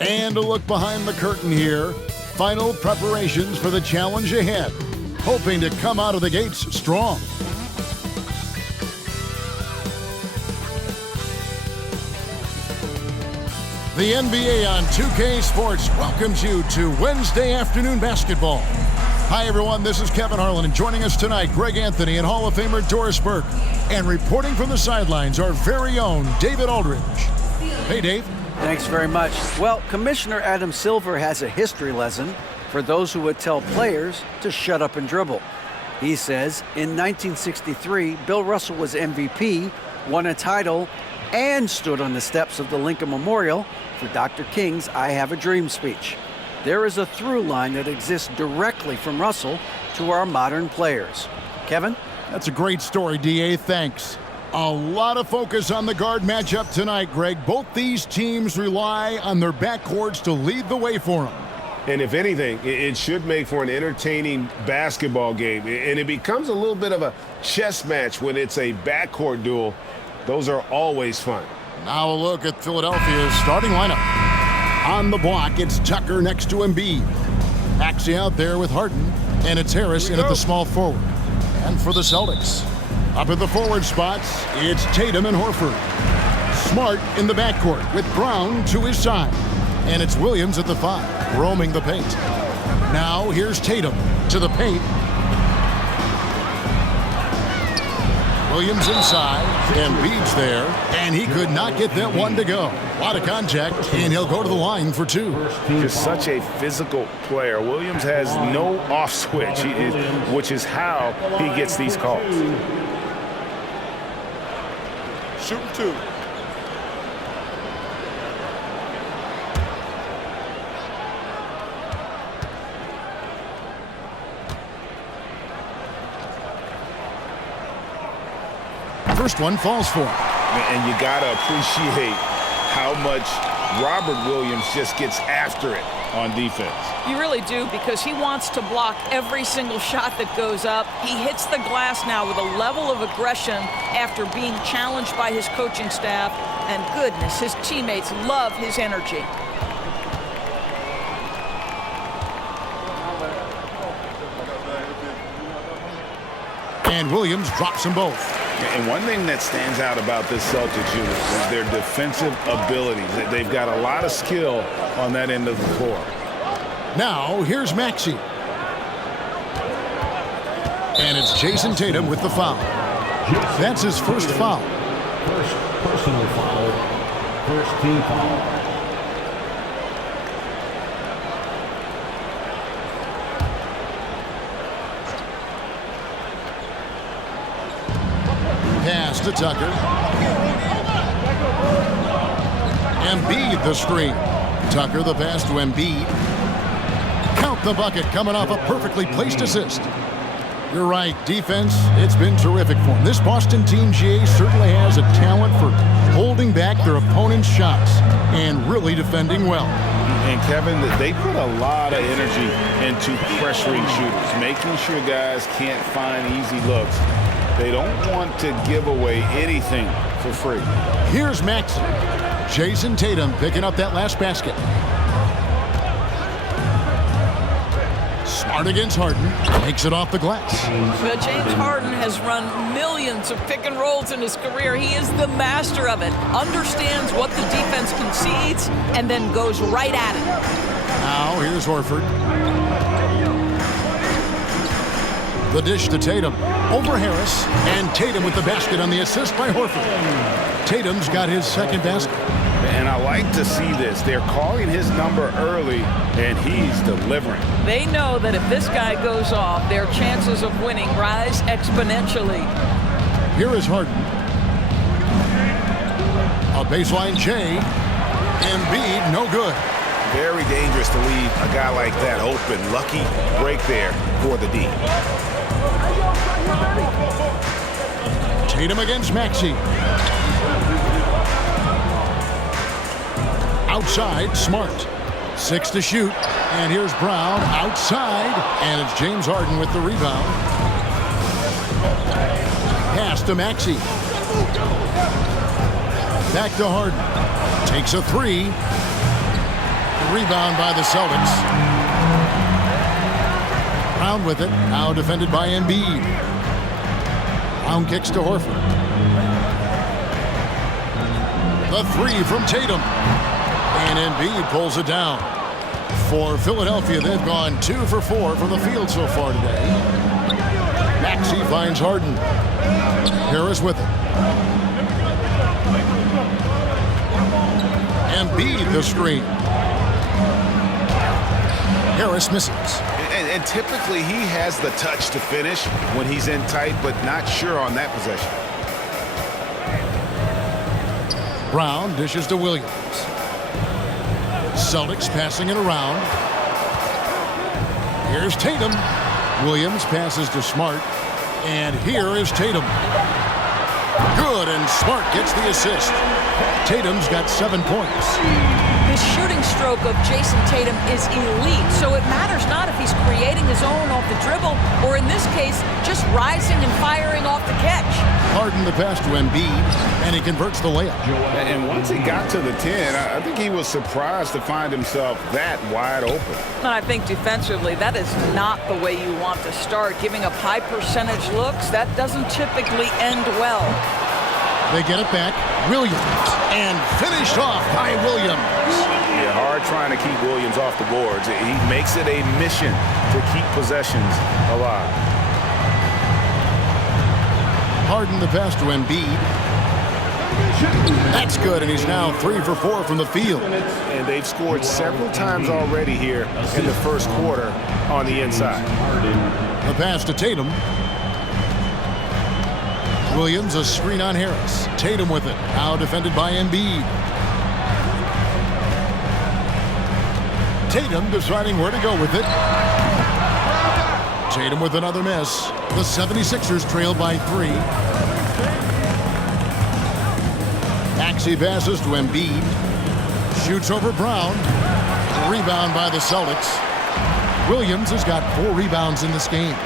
And a look behind the curtain here. Final preparations for the challenge ahead. Hoping to come out of the gates strong. The NBA on 2K Sports welcomes you to Wednesday afternoon basketball. Hi everyone, this is Kevin Harlan, and joining us tonight, Greg Anthony and Hall of Famer Doris Burke. And reporting from the sidelines, our very own David Aldridge. Hey Dave. Thanks very much. Well, Commissioner Adam Silver has a history lesson for those who would tell players to shut up and dribble. He says in 1963, Bill Russell was MVP, won a title, and stood on the steps of the Lincoln Memorial for Dr. King's I Have a Dream speech. There is a through line that exists directly from Russell to our modern players. Kevin? That's a great story, D.A. Thanks. A lot of focus on the guard matchup tonight, Greg. Both these teams rely on their backcourts to lead the way for them. And if anything, it should make for an entertaining basketball game. And it becomes a little bit of a chess match when it's a backcourt duel. Those are always fun. Now a look at Philadelphia's starting lineup. On the block, it's Tucker next to Embiid. Maxey out there with Harden. And it's Harris in at the small forward. And for the Celtics, up at the forward spots, it's Tatum and Horford. Smart in the backcourt with Brown to his side. And it's Williams at the 5, roaming the paint. Now here's Tatum to the paint. Williams inside, and Embiid's there, and he could not get that one to go. A lot of contact, and he'll go to the line for 2. Just such a physical player. Williams has no off switch, which is how he gets these calls. Shoot 2. First one falls for him. And you got to appreciate how much Robert Williams just gets after it on defense. You really do, because he wants to block every single shot that goes up. He hits the glass now with a level of aggression after being challenged by his coaching staff. And goodness, his teammates love his energy. And Williams drops them both. And one thing that stands out about this Celtics unit is their defensive abilities. They've got a lot of skill on that end of the floor. Now, here's Maxey. And it's Jason Tatum with the foul. That's his first foul. First personal foul. First team foul. Pass to Tucker. Embiid the screen. Tucker the pass to Embiid. Count the bucket coming off a perfectly placed assist. You're right, defense, it's been terrific for him. This Boston team, GA, certainly has a talent for holding back their opponent's shots and really defending well. And Kevin, they put a lot of energy into pressuring shooters, making sure guys can't find easy looks. They don't want to give away anything for free. Here's Maxey. Jason Tatum picking up that last basket. Smart against Harden. Takes it off the glass. Well, James Harden has run millions of pick and rolls in his career. He is the master of it. Understands what the defense concedes and then goes right at it. Now here's Horford. The dish to Tatum. Over Harris, and Tatum with the basket on the assist by Horford. Tatum's got his second basket. And I like to see this. They're calling his number early, and he's delivering. They know that if this guy goes off, their chances of winning rise exponentially. Here is Harden. A baseline J. Embiid, no good. Very dangerous to leave a guy like that open. Lucky break there for the D. Tatum against Maxey. Outside, Smart. 6 to shoot. And here's Brown outside. And it's James Harden with the rebound. Pass to Maxey. Back to Harden. Takes a 3. Rebound by the Celtics. Brown with it. Now defended by Embiid. Brown kicks to Horford. The 3 from Tatum. And Embiid pulls it down. For Philadelphia, they've gone 2 for 4 from the field so far today. Maxey finds Harden. Harris with it. Embiid the screen. Harris misses. And typically he has the touch to finish when he's in tight, but not sure on that possession. Brown dishes to Williams. Celtics passing it around. Here's Tatum. Williams passes to Smart. And here is Tatum. Good, and Smart gets the assist. Tatum's got 7 points. This shooting stroke of Jason Tatum is elite, so it matters not if he's creating his own off the dribble or, in this case, just rising and firing off the catch. Harden the pass to Embiid, and he converts the layup. And once he got to the 10, I think he was surprised to find himself that wide open. And I think defensively, that is not the way you want to start. Giving up high percentage looks, that doesn't typically end well. They get it back. Williams. And finished off by Williams. Yeah, hard trying to keep Williams off the boards. He makes it a mission to keep possessions alive. Harden the pass to Embiid. That's good, and he's now 3 for 4 from the field. And they've scored several times already here in the first quarter on the inside. The pass to Tatum. Williams a screen on Harris. Tatum with it. Now defended by Embiid. Tatum deciding where to go with it. Tatum with another miss. The 76ers trail by 3. Maxey passes to Embiid. Shoots over Brown. Rebound by the Celtics. Williams has got 4 rebounds in this game.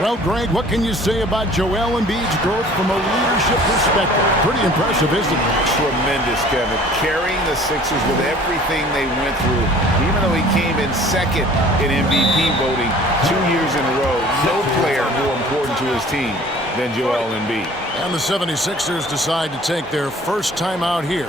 Well, Greg, what can you say about Joel Embiid's growth from a leadership perspective? Pretty impressive, isn't it? Tremendous, Kevin. Carrying the Sixers with everything they went through. Even though he came in second in MVP voting 2 years in a row, no player more important to his team than Joel Embiid. And the 76ers decide to take their first time out here.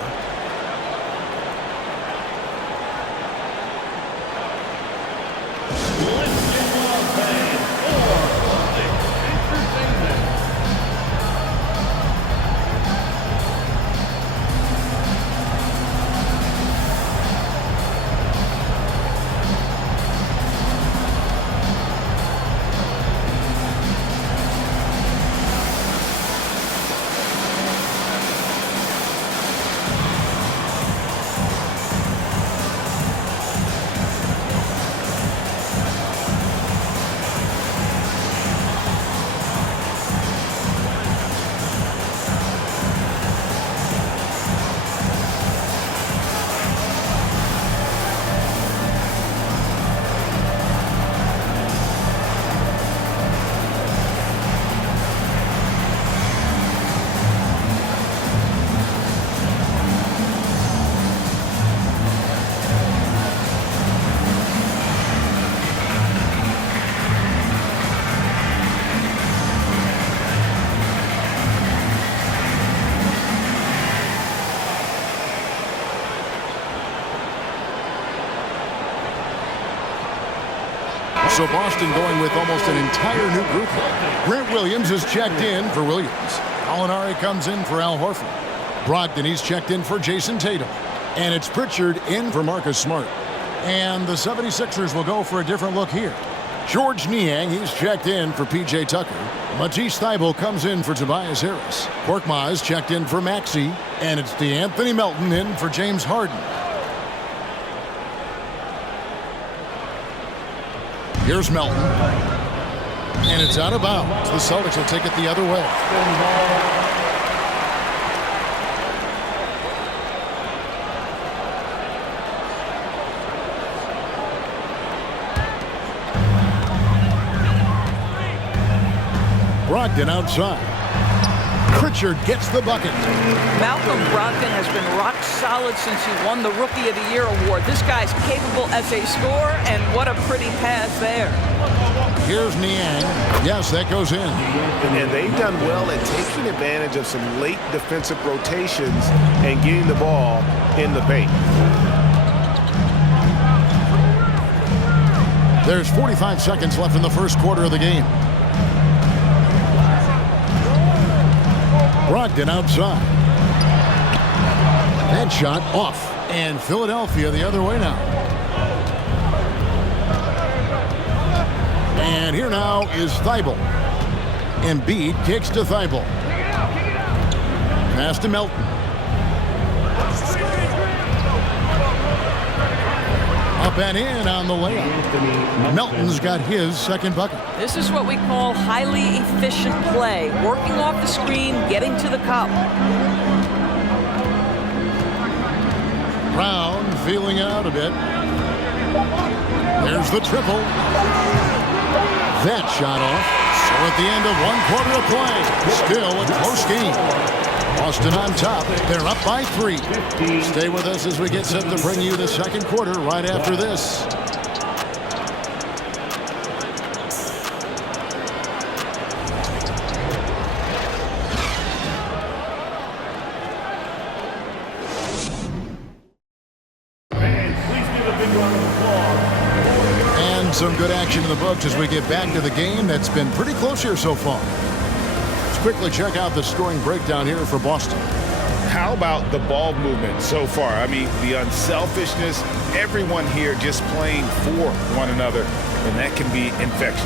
So Boston going with almost an entire new group. Grant Williams is checked in for Williams. Alinari comes in for Al Horford. Brogdon, he's checked in for Jason Tatum. And it's Pritchard in for Marcus Smart. And the 76ers will go for a different look here. George Niang, he's checked in for P.J. Tucker. Matisse Thybulle comes in for Tobias Harris. Korkmaz is checked in for Maxey. And it's DeAnthony Melton in for James Harden. Here's Melton. And it's out of bounds. The Celtics will take it the other way. Brogdon outside. Pritchard gets the bucket. Malcolm Brogdon has been rock solid since he won the Rookie of the Year award. This guy's capable as a scorer, and what a pretty pass there. Here's Niang. Yes, that goes in. And they've done well at taking advantage of some late defensive rotations and getting the ball in the paint. There's 45 seconds left in the first quarter of the game. Brogdon outside. That shot off. And Philadelphia the other way now. And here now is Thibault. Embiid kicks to Thibault. Pass to Melton. Up and in on the layup. Melton's got his second bucket. This is what we call highly efficient play. Working off the screen, getting to the cup. Brown feeling it out a bit. There's the triple. That shot off. So at the end of 1 quarter of play, still a close game. Boston on top. They're up by 3. Stay with us as we get set to bring you the second quarter right after this. And some good action in the books as we get back to the game that's been pretty close here so far. Quickly check out the scoring breakdown here for Boston. How about the ball movement so far? I mean, the unselfishness, everyone here just playing for one another, and that can be infectious.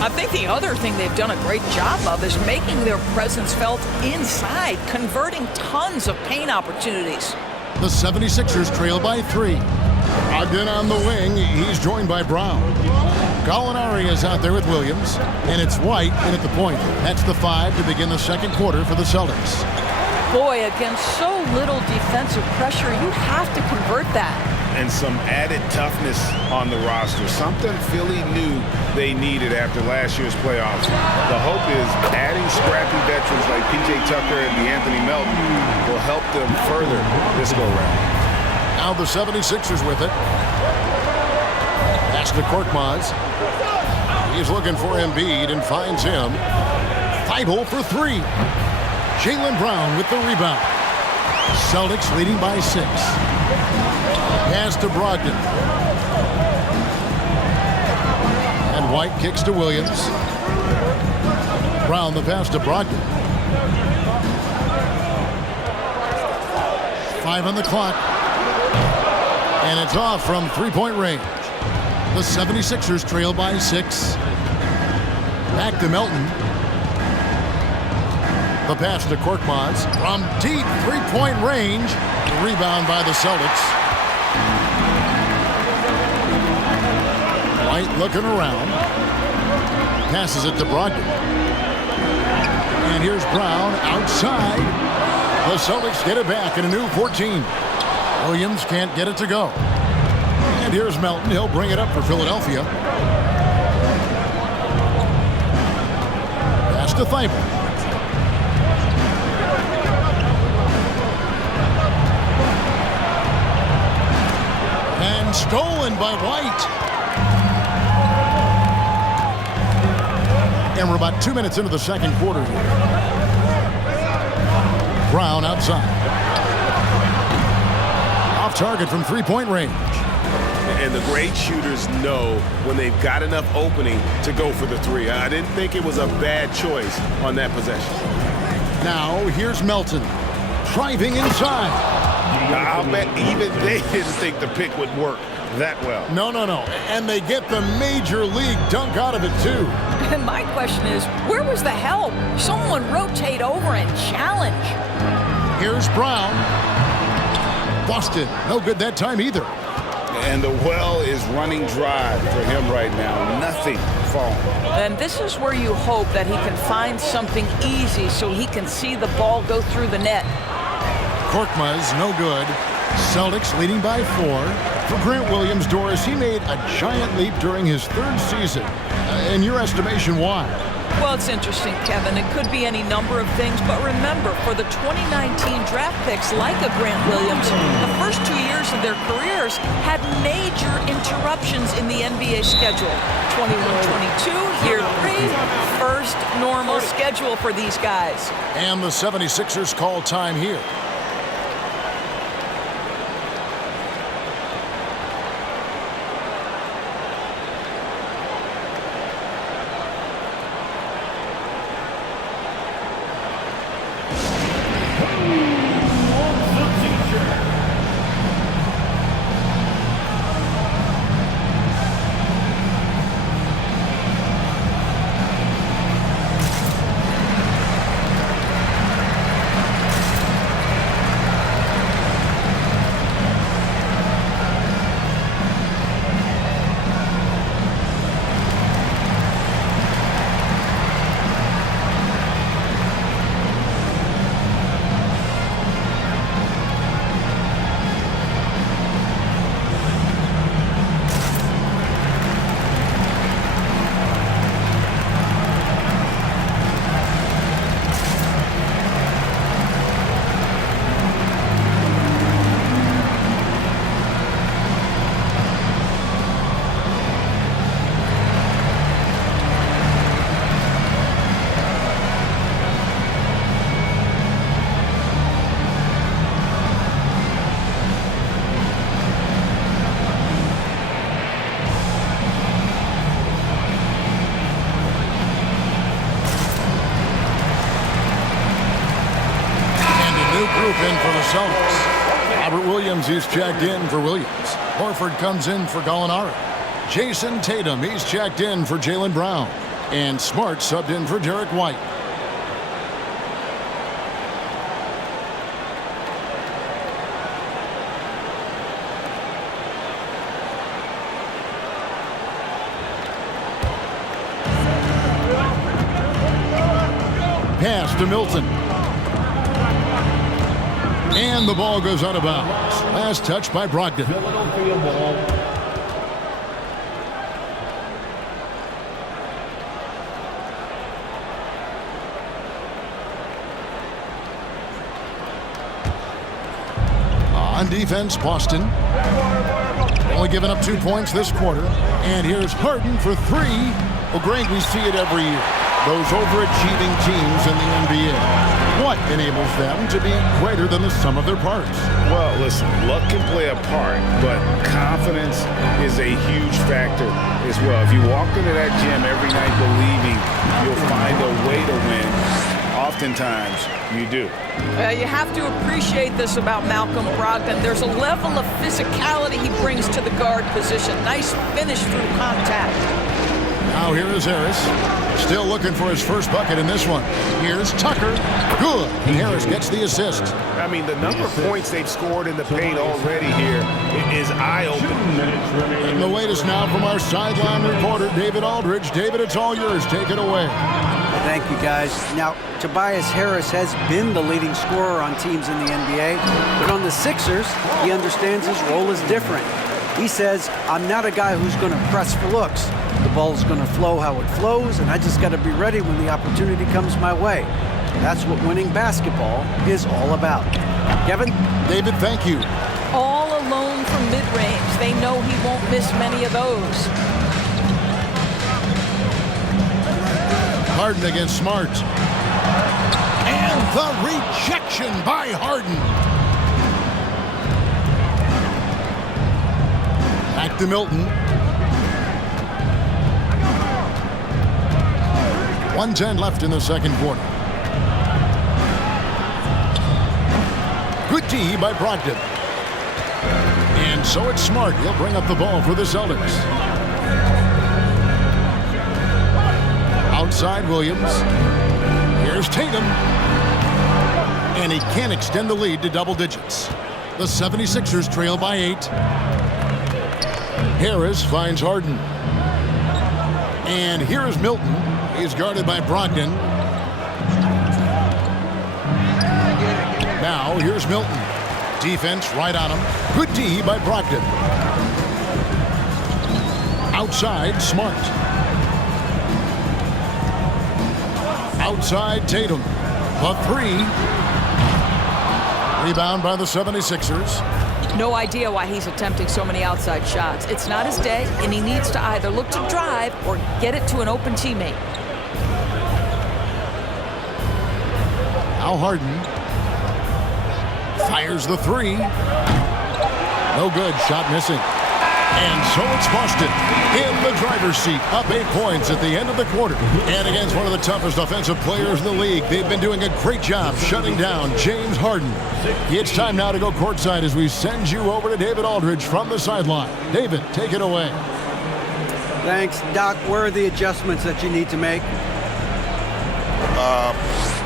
I think the other thing they've done a great job of is making their presence felt inside, converting tons of paint opportunities. The 76ers trail by 3. Brogdon on the wing. He's joined by Brown. Gallinari is out there with Williams, and it's White in at the point. That's the 5 to begin the second quarter for the Celtics. Boy, against so little defensive pressure, you have to convert that. And some added toughness on the roster, something Philly knew they needed after last year's playoffs. The hope is adding scrappy veterans like P.J. Tucker and Anthony Melton will help them further this go-round. Now the 76ers with it. Pass to Korkmaz. He's looking for Embiid and finds him. Thibault for 3. Jaylen Brown with the rebound. Celtics leading by 6. Pass to Brogdon. And White kicks to Williams. Brown the pass to Brogdon. 5 on the clock. And it's off from three-point range. The 76ers trail by 6. Back to Melton. The pass to Korkmaz from deep three-point range. The rebound by the Celtics. White looking around. Passes it to Brogdon. And here's Brown outside. The Celtics get it back in a new 14. Williams can't get it to go. And here's Melton. He'll bring it up for Philadelphia. Pass to Thibault. And stolen by White. And we're about 2 minutes into the second quarter here. Brown outside. Off target from three-point range. And the great shooters know when they've got enough opening to go for the 3. I didn't think it was a bad choice on that possession. Now here's Melton. Driving inside. I'll bet even they didn't think the pick would work that well. No. And they get the major league dunk out of it, too. And my question is, where was the help? Someone rotate over and challenge. Here's Brown. Boston, no good that time either. And the well is running dry for him right now. Nothing falling. And this is where you hope that he can find something easy so he can see the ball go through the net. Korkmaz, no good. Celtics leading by 4. For Grant Williams, Doris, he made a giant leap during his 3rd season. In your estimation, why? Well, it's interesting, Kevin. It could be any number of things, but remember, for the 2019 draft picks like a Grant Williams, the first 2 years of their careers had major interruptions in the NBA schedule. 21-22, year 3, first normal schedule for these guys. And the 76ers call time here. Group in for the Celtics. Robert Williams, he's checked in for Williams. Horford comes in for Gallinari. Jason Tatum, he's checked in for Jaylen Brown. And Smart subbed in for Derek White. Pass to Milton. And the ball goes out of bounds. Last touch by Brogdon. Philadelphia ball. On defense, Boston. Only giving up 2 points this quarter. And here's Harden for 3. Well, Greg, we see it every year. Those overachieving teams in the NBA. What enables them to be greater than the sum of their parts? Well, listen, luck can play a part, but confidence is a huge factor as well. If you walk into that gym every night believing you'll find a way to win, oftentimes you do. You have to appreciate this about Malcolm Brogdon. There's a level of physicality he brings to the guard position. Nice finish through contact. Now here is Harris. Still looking for his first bucket in this one. Here's Tucker. Good. And Harris gets the assist. I mean, the number of points they've scored in the paint already here is eye-opening. And the latest now from our sideline reporter, David Aldridge. David, it's all yours. Take it away. Thank you, guys. Now, Tobias Harris has been the leading scorer on teams in the NBA, but on the Sixers, he understands his role is different. He says, I'm not a guy who's going to press for looks. The ball's going to flow how it flows, and I just got to be ready when the opportunity comes my way. That's what winning basketball is all about. Kevin? David, thank you. All alone from mid-range. They know he won't miss many of those. Harden against Smart. And the rejection by Harden. Back to Milton. 1:10 left in the second quarter. Good D by Brogdon. And so it's Smart. He'll bring up the ball for the Celtics. Outside Williams. Here's Tatum. And he can't extend the lead to double digits. The 76ers trail by 8. Harris finds Harden. And here is Milton. He's guarded by Brogdon. Now here's Milton. Defense right on him. Good D by Brogdon. Outside, Smart. Outside Tatum. The three. Rebound by the 76ers. No idea why he's attempting so many outside shots. It's not his day, and he needs to either look to drive or get it to an open teammate. Now Harden fires the three. No good. Shot missing. And so it's Boston in the driver's seat, up 8 points at the end of the quarter. And against one of the toughest offensive players in the league, they've been doing a great job shutting down James Harden. It's time now to go courtside as we send you over to David Aldridge from the sideline. David, take it away. Thanks, Doc. Where are the adjustments that you need to make?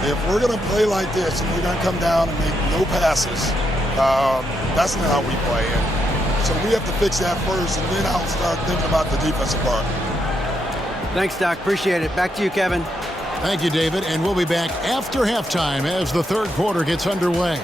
If we're going to play like this and we're going to come down and make no passes, that's not how we play. So we have to fix that first, and then I'll start thinking about the defensive part. Thanks, Doc. Appreciate it. Back to you, Kevin. Thank you, David. And we'll be back after halftime as the third quarter gets underway.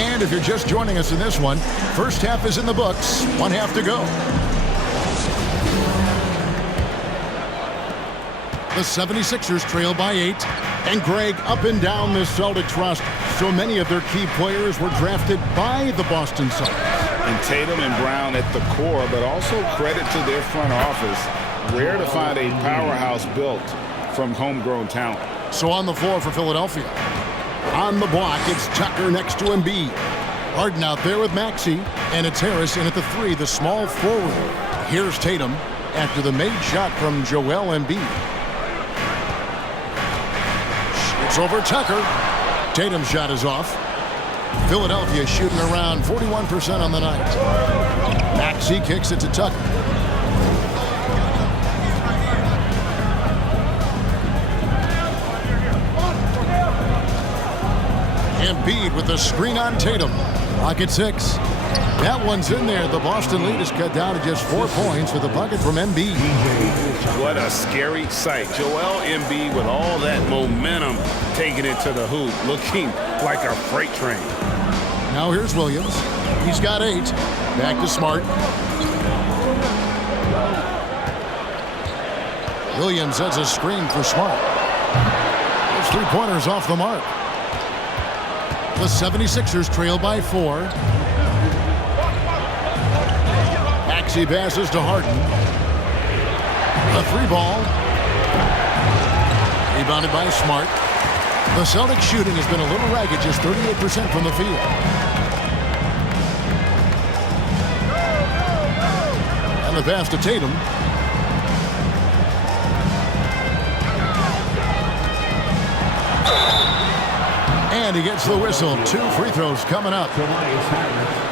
And if you're just joining us in this one, first half is in the books. 1 half to go. The 76ers trail by 8. And Greg, up and down the Celtics roster, so many of their key players were drafted by the Boston Celtics. And Tatum and Brown at the core, but also credit to their front office. Rare to find a powerhouse built from homegrown talent. So on the floor for Philadelphia. On the block, it's Tucker next to Embiid. Harden out there with Maxey, and it's Harris in at the 3, the small forward. Here's Tatum after the made shot from Joel Embiid. It's over Tucker. Tatum's shot is off. Philadelphia shooting around 41% on the night. Maxey kicks it to Tucker. Embiid with the screen on Tatum. Clock at 6. That one's in there. The Boston lead is cut down to just 4 points with a bucket from Embiid. What a scary sight. Joel Embiid with all that momentum taking it to the hoop, looking like a freight train. Now here's Williams. He's got 8. Back to Smart. Williams has a screen for Smart. Those 3-pointers off the mark. The 76ers trail by 4. Maxey passes to Harden. A 3-ball. Rebounded by Smart. The Celtics shooting has been a little ragged, just 38% from the field. And the pass to Tatum. And he gets the whistle. 2 free throws coming up.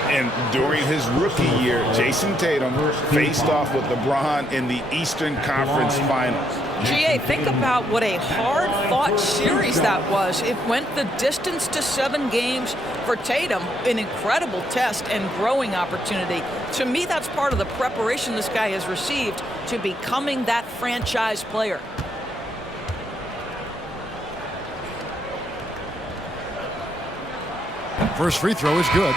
And during his rookie year, Jason Tatum faced off with LeBron in the Eastern Conference Finals. GA, think about what a hard-fought series that was. It went the distance to 7 games for Tatum, an incredible test and growing opportunity. To me, that's part of the preparation this guy has received to becoming that franchise player. First free throw is good.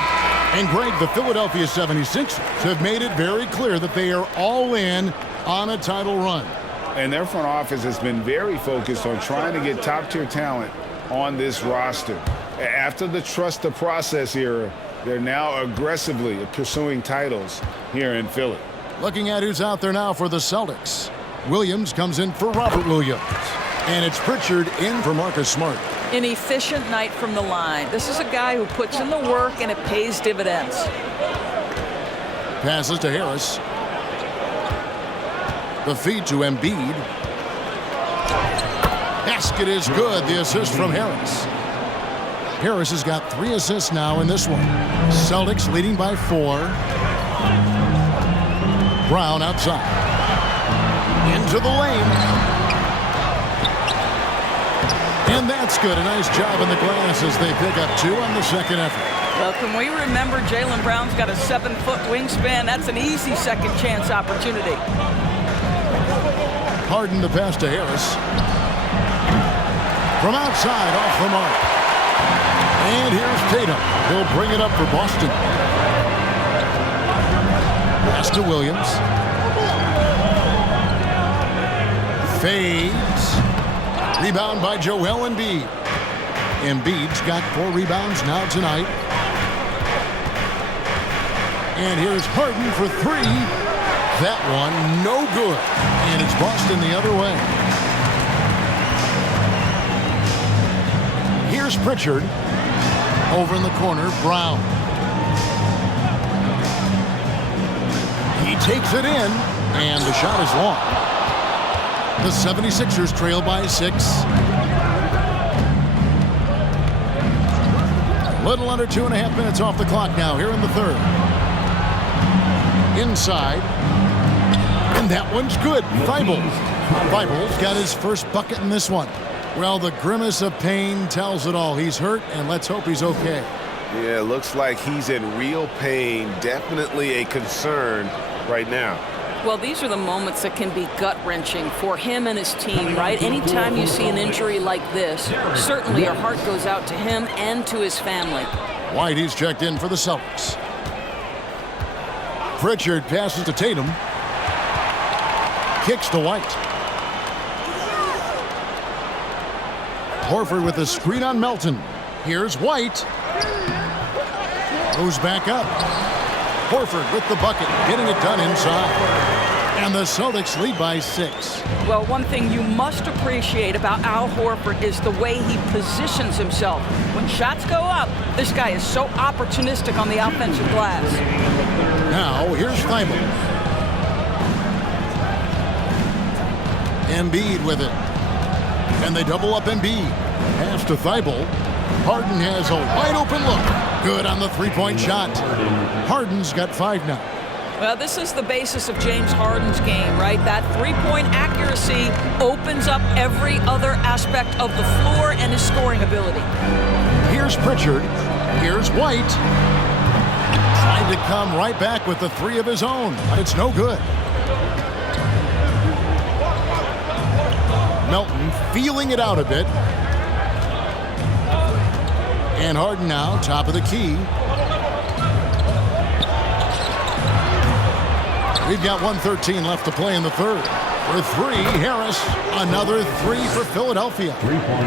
And Greg, the Philadelphia 76ers have made it very clear that they are all in on a title run. And their front office has been very focused on trying to get top-tier talent on this roster. After the trust the process era, they're now aggressively pursuing titles here in Philly. Looking at who's out there now for the Celtics. Williams comes in for Robert Williams. And it's Pritchard in for Marcus Smart. An efficient night from the line. This is a guy who puts in the work and it pays dividends. Passes to Harris. The feed to Embiid. Basket is good. The assist from Harris. Harris has got 3 assists now in this one. Celtics leading by 4. Brown outside. Into the lane. And that's good. A nice job in the glass as they pick up 2 on the second effort. Well, can we remember Jaylen Brown's got a 7-foot wingspan? That's an easy second chance opportunity. Harden the pass to Harris. From outside, off the mark. And here's Tatum. He'll bring it up for Boston. Pass to Williams. Fades. Rebound by Joel Embiid. Embiid's got 4 rebounds now tonight. And here's Harden for 3. That one no good. And it's Boston the other way. Here's Pritchard. Over in the corner, Brown. He takes it in, and the shot is long. The 76ers trail by 6. Little under 2.5 minutes off the clock now here in the third. Inside. And that one's good. Thibault's got his first bucket in this one. Well, the grimace of pain tells it all. He's hurt, and let's hope he's okay. Yeah, looks like he's in real pain. Definitely a concern right now. Well, these are the moments that can be gut-wrenching for him and his team, right? Anytime you see an injury like this, certainly your heart goes out to him and to his family. White, he's checked in for the Celtics. Pritchard passes to Tatum. Kicks to White. Horford with a screen on Melton. Here's White. Goes back up. Horford with the bucket, getting it done inside. And the Celtics lead by 6. Well, one thing you must appreciate about Al Horford is the way he positions himself. When shots go up, this guy is so opportunistic on the offensive glass. Now, here's Thibault. Embiid with it. And they double up Embiid. Pass to Thibault. Harden has a wide open look. Good on the three-point shot. Harden's got 5 now. Well, this is the basis of James Harden's game, right? That three-point accuracy opens up every other aspect of the floor and his scoring ability. Here's Pritchard. Here's White. Trying to come right back with the 3 of his own, but it's no good. Melton feeling it out a bit. And Harden now, top of the key. We've got 1:13 left to play in the third. For 3, Harris. Another 3 for Philadelphia.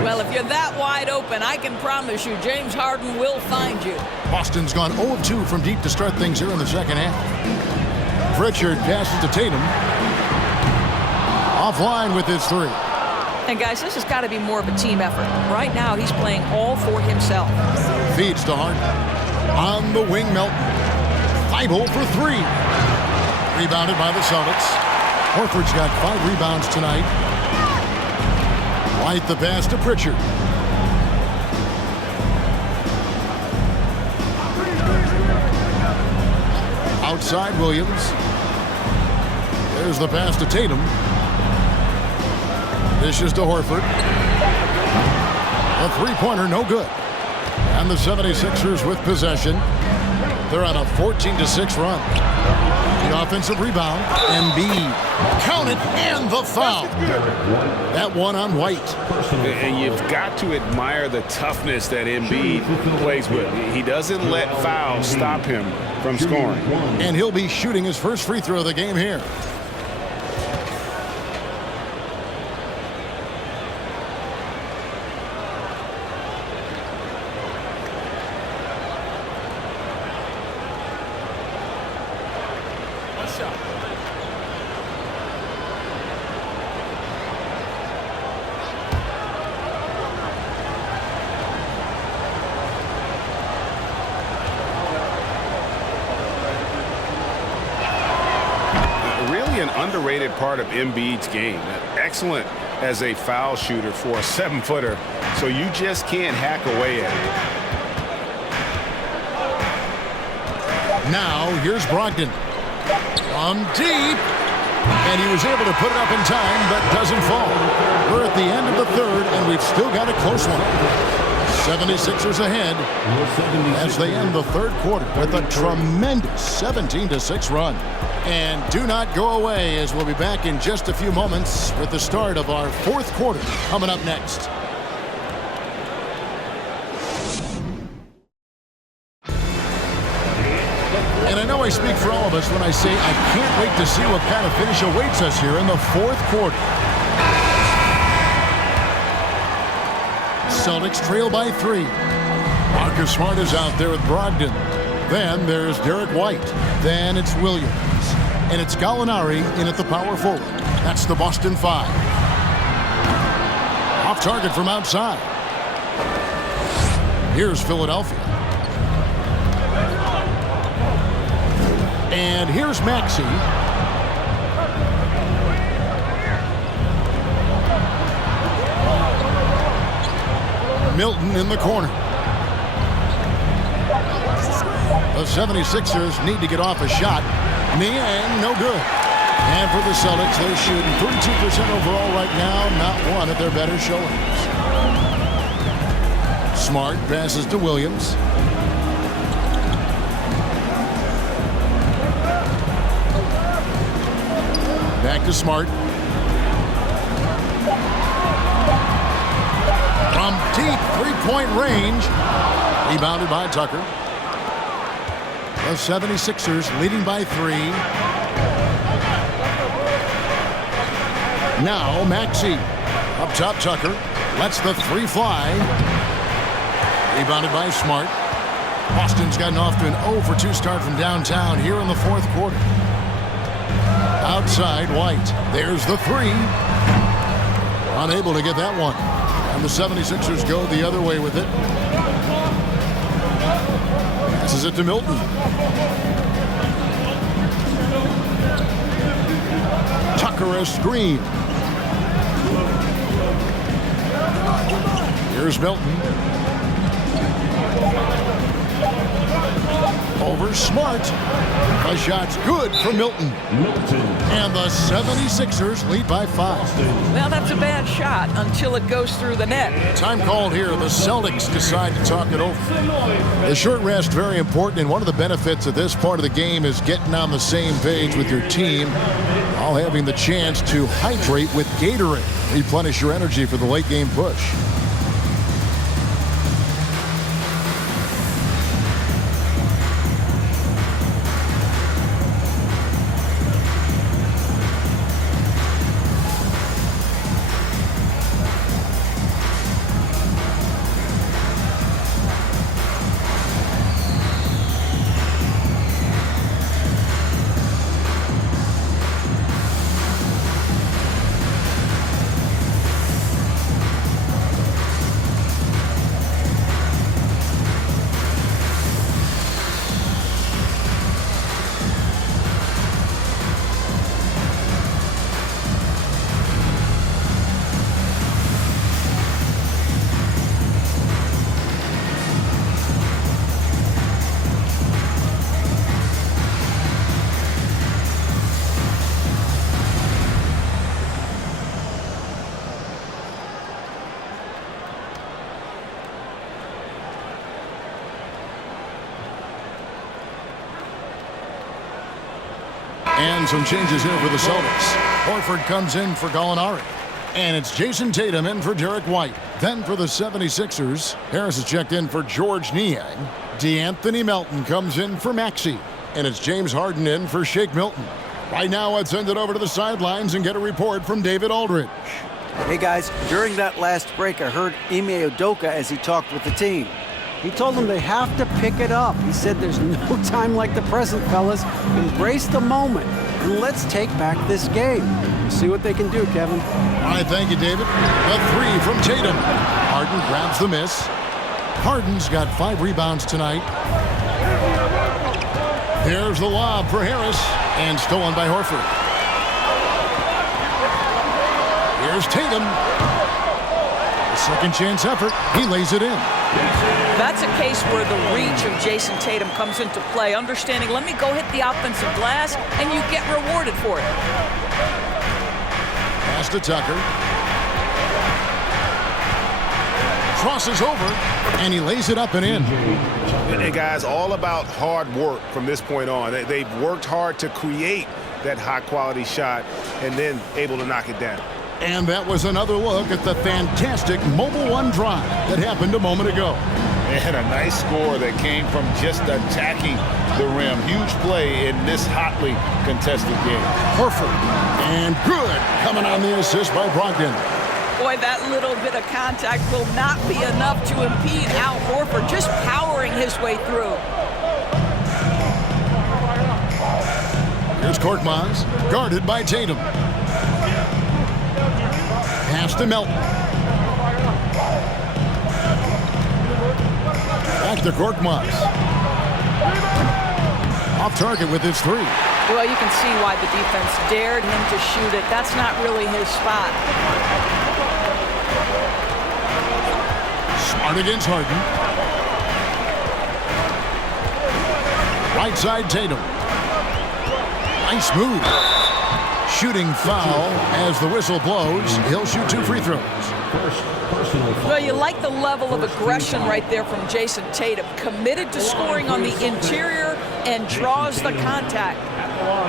Well, if you're that wide open, I can promise you James Harden will find you. Boston's gone 0 of 2 from deep to start things here in the second half. Pritchard passes to Tatum. Offline with his 3. And guys, this has got to be more of a team effort. Right now, he's playing all for himself. Feeds to Harden. On the wing, Melton. Thibault for 3. Rebounded by the Celtics. Horford's got 5 rebounds tonight. White the pass to Pritchard. Outside Williams. There's the pass to Tatum. Dishes to Horford. A three-pointer, no good. And the 76ers with possession. They're on a 14-6 run. The offensive rebound. Embiid. Count it, and the foul. That one on White. And you've got to admire the toughness that Embiid plays with. He doesn't let fouls stop him from scoring. And he'll be shooting his first free throw of the game here. Really an underrated part of Embiid's game. Excellent as a foul shooter for a 7-footer, so you just can't hack away at it. Now, here's Brogdon. From deep. And he was able to put it up in time, but doesn't fall. We're at the end of the third, and we've still got a close one. 76ers ahead as they end the third quarter with a tremendous 17-6 run. And do not go away, as we'll be back in just a few moments with the start of our fourth quarter coming up next. And I know I speak for all of us when I say I can't wait to see what kind of finish awaits us here in the fourth quarter. Celtics trail by 3. Marcus Smart is out there with Brogdon. Then there's Derek White. Then it's Williams. And it's Gallinari in at the power forward. That's the Boston 5. Off target from outside. Here's Philadelphia. And here's Maxey. Milton in the corner. The 76ers need to get off a shot. Niang, no good. And for the Celtics, they're shooting 32% overall right now. Not one of their better showings. Smart passes to Williams. Back to Smart. From deep three-point range. Rebounded by Tucker. The 76ers leading by 3. Now Maxey. Up top Tucker. Lets the 3 fly. Rebounded by Smart. Boston's gotten off to an 0-for-2 start from downtown here in the fourth quarter. Outside White. There's the 3. Unable to get that one. And the 76ers go the other way with it. Passes it to Milton. Tucker a screen. Here's Milton. Over Smart. The shot's good for Milton. And the 76ers lead by 5. Well, that's a bad shot until it goes through the net. Time called here. The Celtics decide to talk it over. The short rest, very important, and one of the benefits of this part of the game is getting on the same page with your team while having the chance to hydrate with Gatorade. Replenish your energy for the late game push. And some changes here for the Celtics. Horford comes in for Gallinari. And it's Jason Tatum in for Derek White. Then for the 76ers, Harris is checked in for George Niang. DeAnthony Melton comes in for Maxey. And it's James Harden in for Shake Milton. Right now, let's send it over to the sidelines and get a report from David Aldridge. Hey guys, during that last break, I heard Ime Udoka as he talked with the team. He told them they have to pick it up. He said there's no time like the present, fellas. Embrace the moment, and let's take back this game. See what they can do, Kevin. All right, thank you, David. A 3 from Tatum. Harden grabs the miss. Harden's got 5 rebounds tonight. There's the lob for Harris, and stolen by Horford. Here's Tatum. A second chance effort. He lays it in. That's a case where the reach of Jason Tatum comes into play. Understanding, let me go hit the offensive glass, and you get rewarded for it. Pass to Tucker. Crosses over, and he lays it up and in. And guys, all about hard work from this point on. They've worked hard to create that high-quality shot and then able to knock it down. And that was another look at the fantastic Mobile One drive that happened a moment ago. And a nice score that came from just attacking the rim. Huge play in this hotly contested game. Horford. And good coming on the assist by Brogdon. Boy, that little bit of contact will not be enough to impede Al Horford, just powering his way through. Here's Korkmaz, guarded by Tatum. Pass to Melton. Back to Korkmaz. Off target with his three. Well, you can see why the defense dared him to shoot it. That's not really his spot. Smart against Harden. Right side Tatum. Nice move. Shooting foul as the whistle blows. He'll shoot 2 free throws. Well, you like the level of aggression right there from Jason Tatum. Committed to scoring on the interior and draws the contact.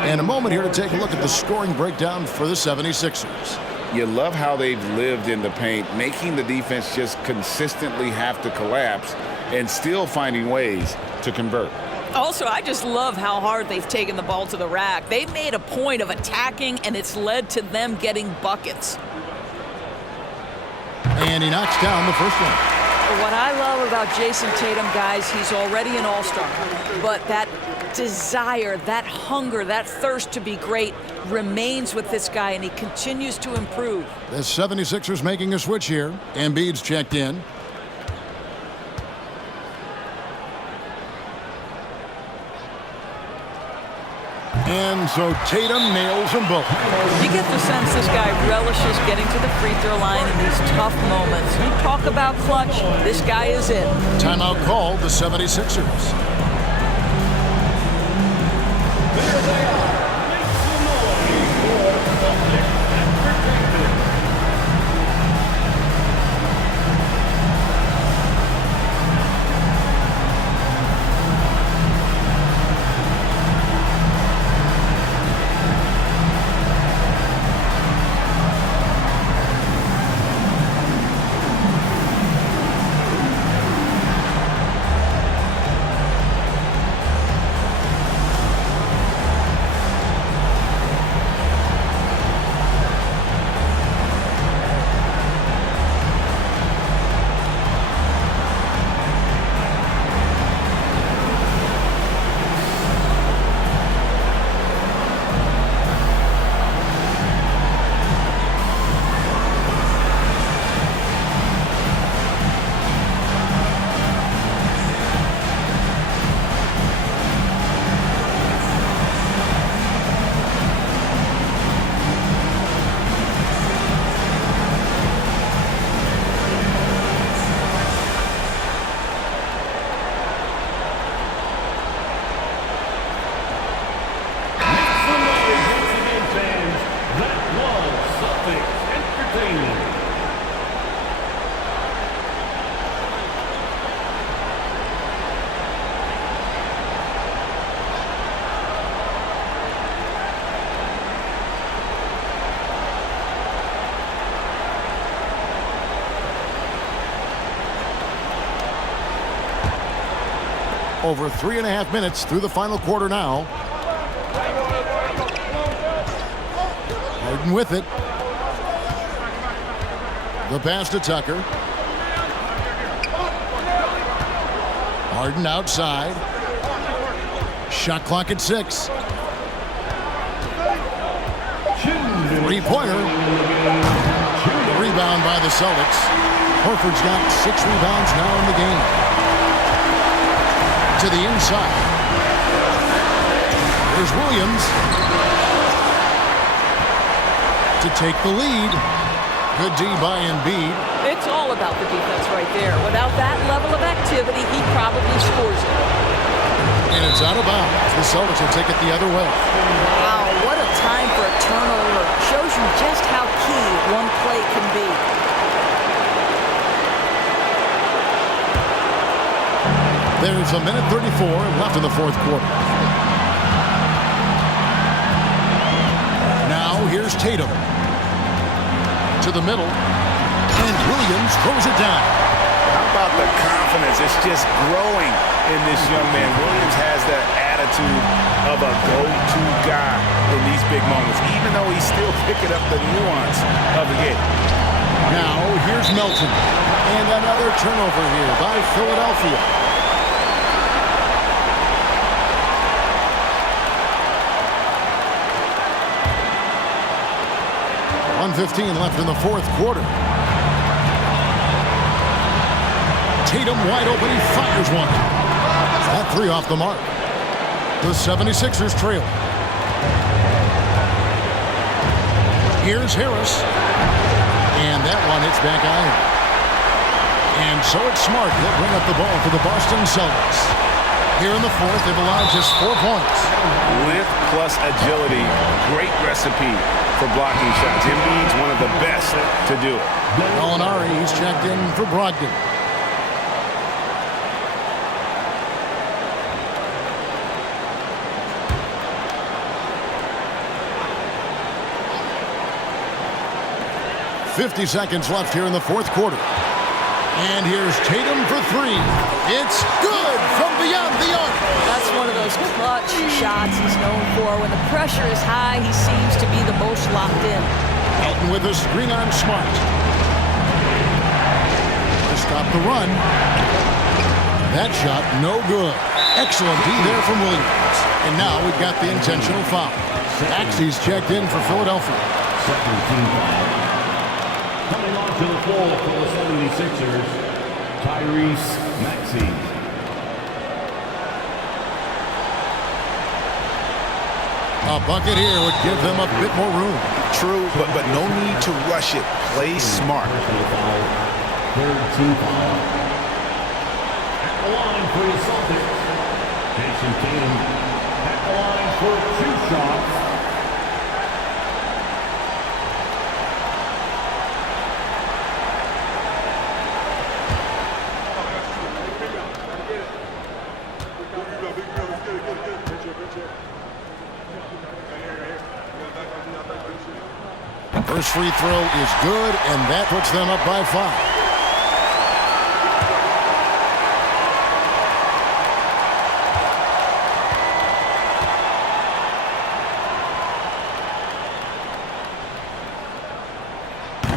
And a moment here to take a look at the scoring breakdown for the 76ers. You love how they've lived in the paint, making the defense just consistently have to collapse and still finding ways to convert. Also, I just love how hard they've taken the ball to the rack. They've made a point of attacking, and it's led to them getting buckets. And he knocks down the first one. What I love about Jason Tatum, guys, he's already an all-star. But that desire, that hunger, that thirst to be great remains with this guy, and he continues to improve. The 76ers making a switch here. Embiid's checked in. And so Tatum nails them both. You get the sense this guy relishes getting to the free throw line in these tough moments. You talk about clutch, this guy is it. Timeout called the 76ers. Over 3.5 minutes through the final quarter now. Harden with it. The pass to Tucker. Harden outside. Shot clock at 6. Three-pointer. The rebound by the Celtics. Horford's got 6 rebounds now in the game. To the inside. There's Williams to take the lead. Good D by Embiid. It's all about the defense right there. Without that level of activity, he probably scores it. And it's out of bounds. The Celtics will take it the other way. Wow, what a time for a turnover. Shows you just how key one play can be. There's a minute 34 left in the fourth quarter. Now here's Tatum. To the middle. And Williams throws it down. How about the confidence? It's just growing in this young man. Williams has that attitude of a go-to guy in these big moments, even though he's still picking up the nuance of the game. Now here's Melton. And another turnover here by Philadelphia. 1:15 left in the fourth quarter. Tatum wide open. He fires one. That three off the mark. The 76ers trail. Here's Harris. And that one hits back iron. And so it's Smart. He'll bring up the ball for the Boston Celtics. Here in the fourth, they've allowed just 4 points. Length plus agility, great recipe for blocking shots. Embiid's one of the best to do it. Gallinari, he's checked in for Brogdon. .50 seconds left here in the fourth quarter. And here's Tatum for three. It's good from beyond the arc. That's one of those clutch shots he's known for. When the pressure is high, he seems to be the most locked in. Elton with a screen on Smart. To stop the run. That shot, no good. Excellent D there from Williams. And now we've got the intentional foul. Maxey's checked in for Philadelphia. Second team foul. Coming onto the floor for the 76ers, Tyrese Maxey. A bucket here would give them a bit more room. True, but no need to rush it. Play smart. Personal foul. Third team foul. At the line for the Celtics, Jason Tatum. At the line for 2 shots. First free throw is good, and that puts them up by 5.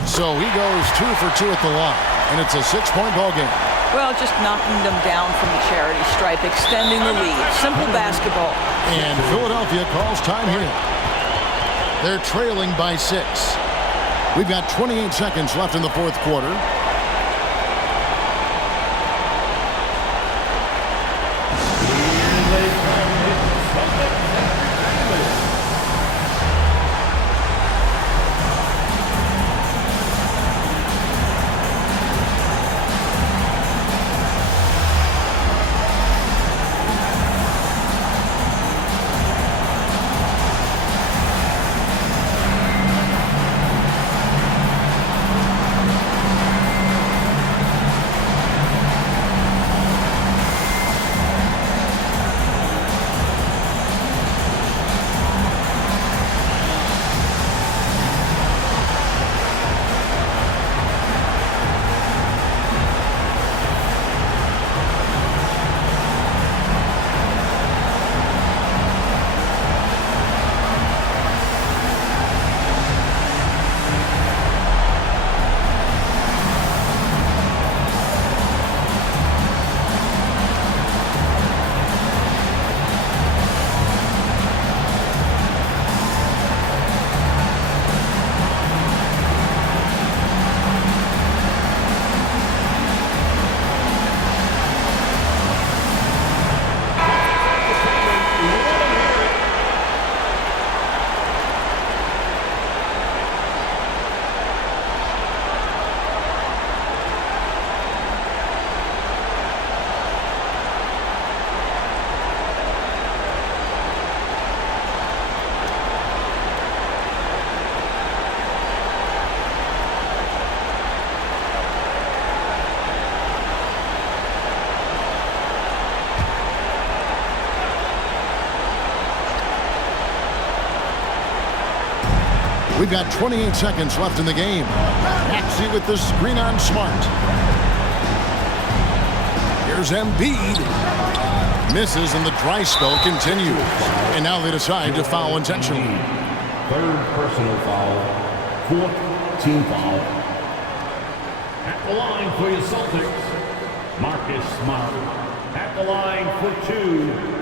So he goes 2 for 2 at the line, and it's a 6-point ball game. Well, just knocking them down from the charity stripe, extending the lead. Simple basketball. And Philadelphia calls time here. They're trailing by 6. We've got 28 seconds left in the fourth quarter. We've got 28 seconds left in the game. Maxey with the screen on Smart. Here's Embiid. Misses and the dry spell continues. And now they decide to foul intentionally. Third personal foul. Fourth team foul. At the line for your Celtics, Marcus Smart. At the line for 2.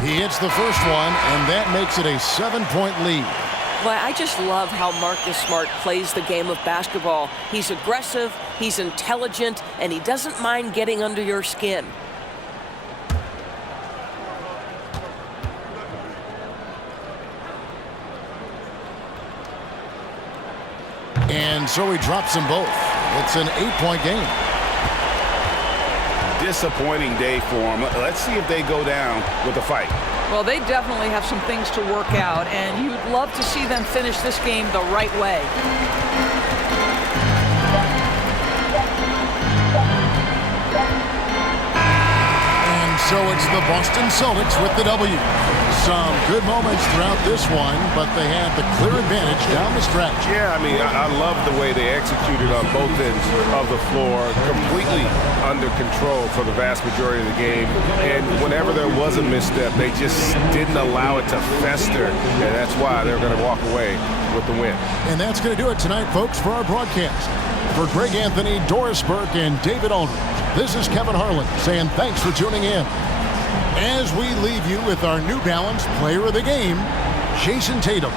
He hits the first one, and that makes it a 7-point lead. Well, I just love how Marcus Smart plays the game of basketball. He's aggressive, he's intelligent, and he doesn't mind getting under your skin. And so he drops them both. It's an 8-point game. Disappointing day for them. Let's see if they go down with a fight. Well, they definitely have some things to work out, and you'd love to see them finish this game the right way. And so it's the Boston Celtics with the W. Some good moments throughout this one, but they had the clear advantage down the stretch. Yeah, I mean, I love the way they executed on both ends of the floor, completely under control for the vast majority of the game. And whenever there was a misstep, they just didn't allow it to fester, and that's why they're going to walk away with the win. And that's going to do it tonight, folks, for our broadcast. For Greg Anthony, Doris Burke, and David Aldridge, this is Kevin Harlan saying thanks for tuning in. As we leave you with our New Balance Player of the Game, Jason Tatum.